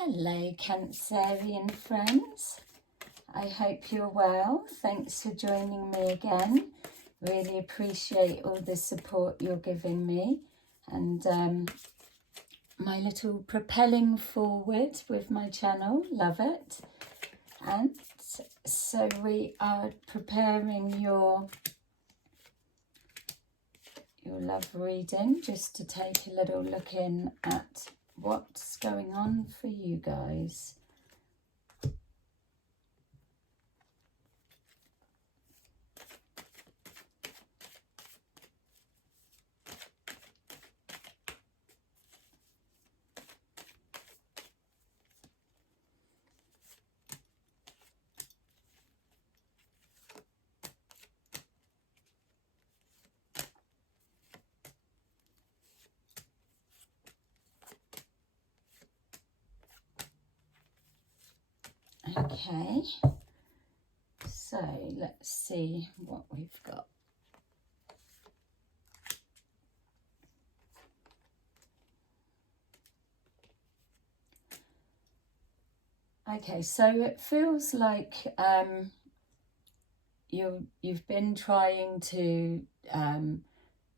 Hello Cancerian friends, I hope you're well. Thanks for joining me again. Really appreciate all the support you're giving me and my little propelling forward with my channel, love it. And so we are preparing your love reading, just to take a little look in at what's going on for you guys. Okay, so let's see what we've got. Okay, so it feels like you've been trying to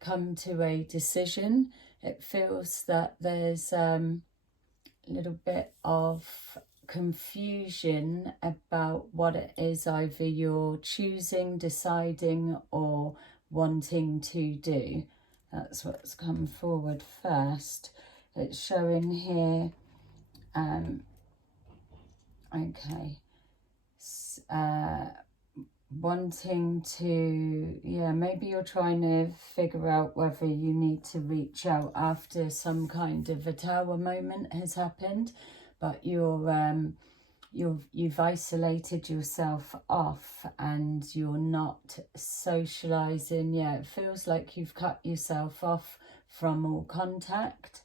come to a decision. It feels that there's a little bit of confusion about what it is either you're choosing, deciding, or wanting to do. That's what's come forward first. It's showing here, wanting to, maybe you're trying to figure out whether you need to reach out after some kind of a tower moment has happened, but you've isolated yourself off and you're not socializing. It feels like you've cut yourself off from all contact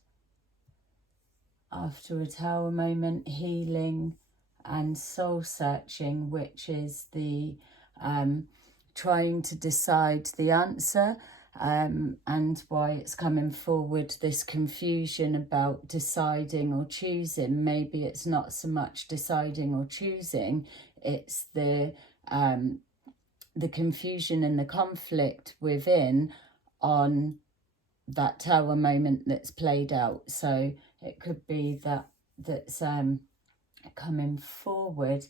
after a tower moment, healing and soul searching, which is the trying to decide the answer, and why it's coming forward, this confusion about deciding or choosing. Maybe it's not so much deciding or choosing, it's the confusion and the conflict within on that tower moment that's played out. So it could be that's coming forward.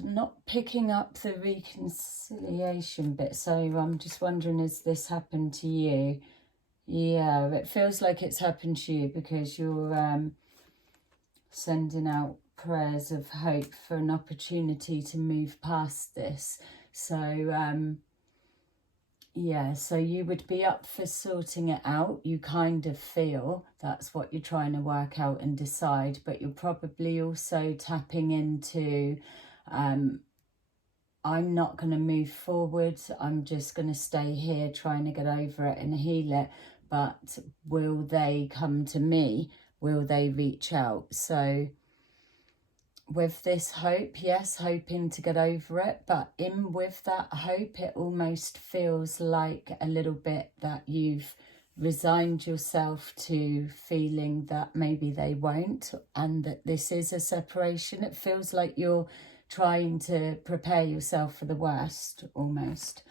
Not picking up the reconciliation bit, so I'm just wondering, has this happened to you? Yeah, it feels like it's happened to you because you're sending out prayers of hope for an opportunity to move past this. So so you would be up for sorting it out. You kind of feel that's what you're trying to work out and decide, but you're probably also tapping into I'm not going to move forward. I'm just going to stay here trying to get over it and heal it. But will they come to me? Will they reach out? So with this hope, yes, hoping to get over it. But in with that hope, it almost feels like a little bit that you've resigned yourself to feeling that maybe they won't, and that this is a separation. It feels like you're trying to prepare yourself for the worst, almost.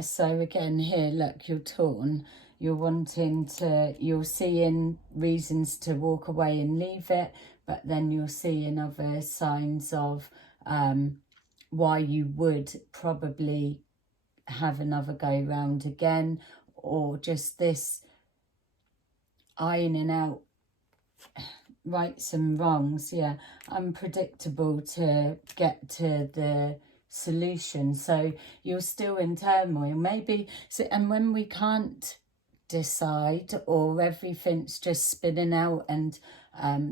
So again here, look, you're torn. You're seeing reasons to walk away and leave it, but then you're seeing other signs of why you would probably have another go round again, or just this ironing out rights and wrongs, unpredictable to get to the solution. So you're still in turmoil, maybe. So, and when we can't decide, or everything's just spinning out and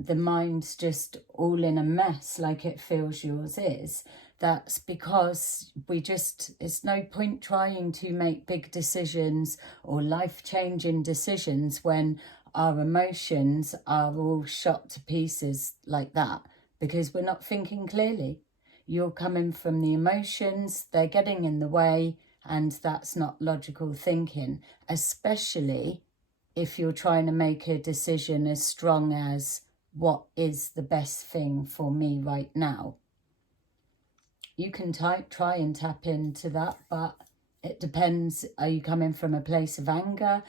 the mind's just all in a mess, like it feels yours is, that's because it's no point trying to make big decisions or life-changing decisions when our emotions are all shot to pieces like that, because we're not thinking clearly. You're coming from the emotions, they're getting in the way, and that's not logical thinking, especially if you're trying to make a decision as strong as what is the best thing for me right now. You can try and tap into that, but it depends. Are you coming from a place of anger,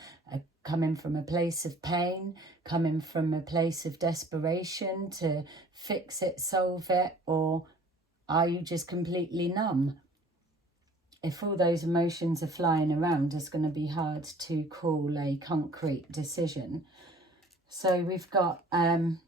coming from a place of pain, coming from a place of desperation to fix it, solve it, or are you just completely numb? If all those emotions are flying around, it's going to be hard to call a concrete decision. So we've got, trying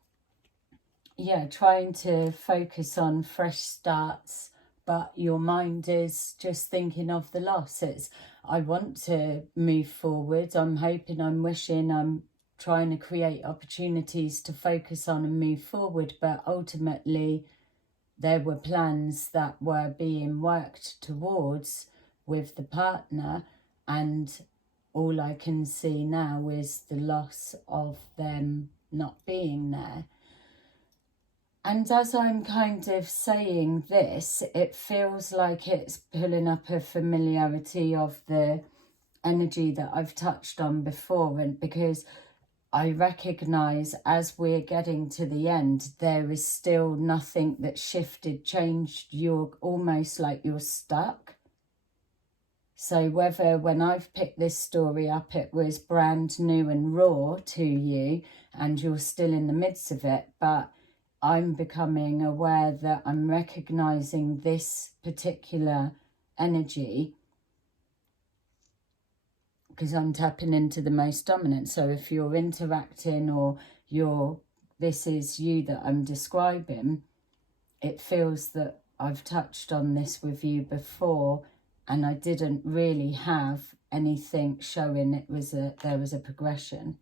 to focus on fresh starts, but your mind is just thinking of the loss. It's, I want to move forward. I'm hoping, I'm wishing, I'm trying to create opportunities to focus on and move forward. But ultimately, there were plans that were being worked towards with the partner, and all I can see now is the loss of them not being there. And as I'm kind of saying this, it feels like it's pulling up a familiarity of the energy that I've touched on before, and because I recognise as we're getting to the end, there is still nothing that shifted, changed. You're almost like you're stuck. So whether when I've picked this story up, it was brand new and raw to you and you're still in the midst of it, but I'm becoming aware that I'm recognising this particular energy because I'm tapping into the most dominant. So if you're interacting or this is you that I'm describing, it feels that I've touched on this with you before and I didn't really have anything showing there was a progression.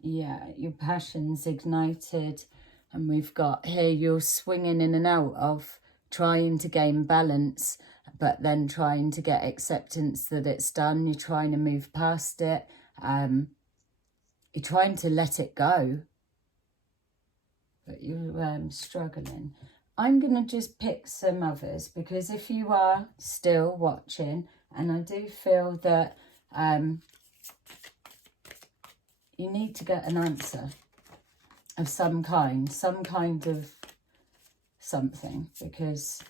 Yeah, your passion's ignited, and we've got here you're swinging in and out of trying to gain balance, but then trying to get acceptance that it's done. You're trying to move past it. You're trying to let it go, but you're struggling. I'm going to just pick some others, because if you are still watching, and I do feel that you need to get an answer of some kind of something, because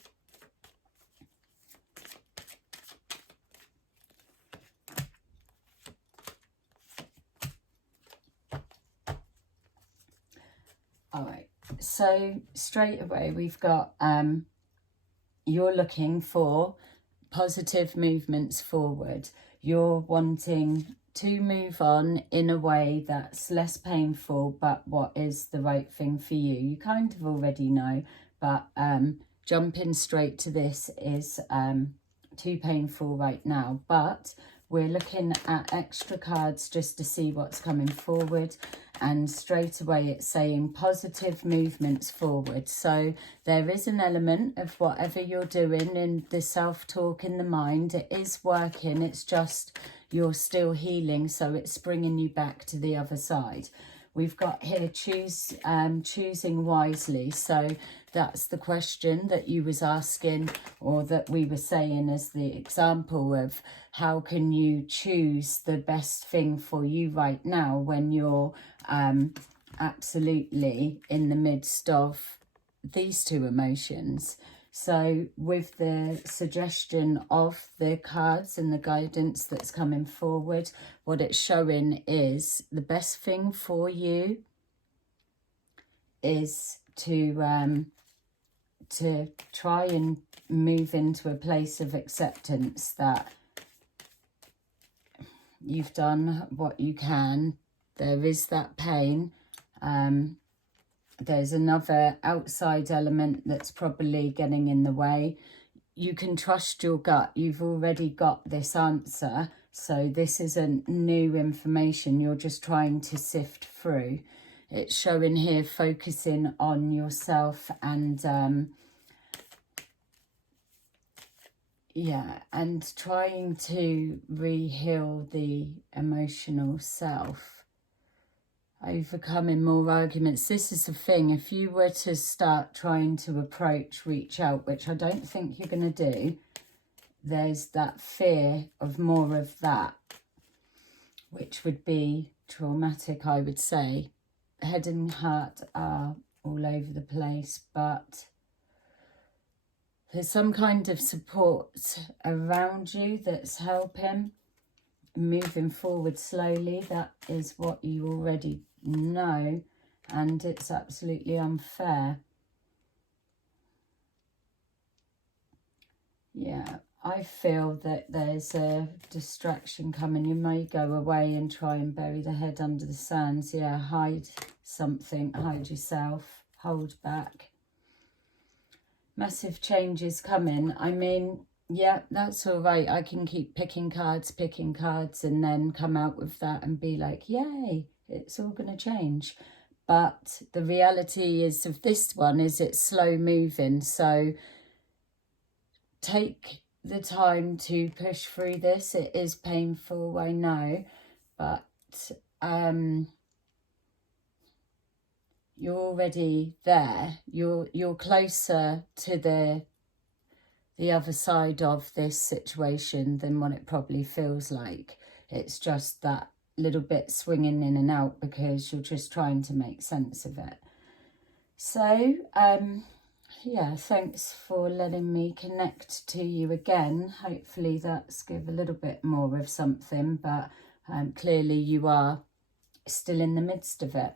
all right, so straight away we've got you're looking for positive movements forward. You're wanting to move on in a way that's less painful, but what is the right thing for you. You kind of already know, but jumping straight to this is too painful right now. But we're looking at extra cards just to see what's coming forward, and straight away it's saying positive movements forward. So there is an element of whatever you're doing in the self-talk in the mind, it is working, it's just you're still healing, so it's bringing you back to the other side. We've got here choosing wisely. So that's the question that you was asking, or that we were saying as the example of how can you choose the best thing for you right now when you're absolutely in the midst of these two emotions. So with the suggestion of the cards and the guidance that's coming forward, what it's showing is the best thing for you is to try and move into a place of acceptance that you've done what you can. There is that pain. There's another outside element that's probably getting in the way. You can trust your gut. You've already got this answer. So this isn't new information. You're just trying to sift through. It's showing here focusing on yourself and and trying to re-heal the emotional self. Overcoming more arguments. This is the thing, if you were to start trying to reach out, which I don't think you're going to do, there's that fear of more of that, which would be traumatic, I would say. Head and heart are all over the place, but there's some kind of support around you that's helping, moving forward slowly. That is what you already know, and it's absolutely unfair. Yeah, I feel that there's a distraction coming. You may go away and try and bury the head under the sands. Yeah, hide something, hide yourself, hold back. Massive changes coming. I mean, yeah, that's all right. I can keep picking cards, and then come out with that and be like, yay, it's all going to change. But the reality is of this one is it's slow moving. So take the time to push through this. It is painful, I know, but you're already there. You're closer to the other side of this situation than what it probably feels like. It's just that little bit swinging in and out because you're just trying to make sense of it. So yeah, thanks for letting me connect to you again. Hopefully that's give a little bit more of something, but clearly you are still in the midst of it.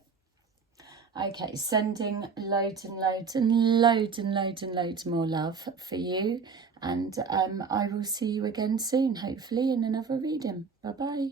Okay, sending loads and loads and loads and loads and loads more love for you. And I will see you again soon, hopefully in another reading. Bye-bye.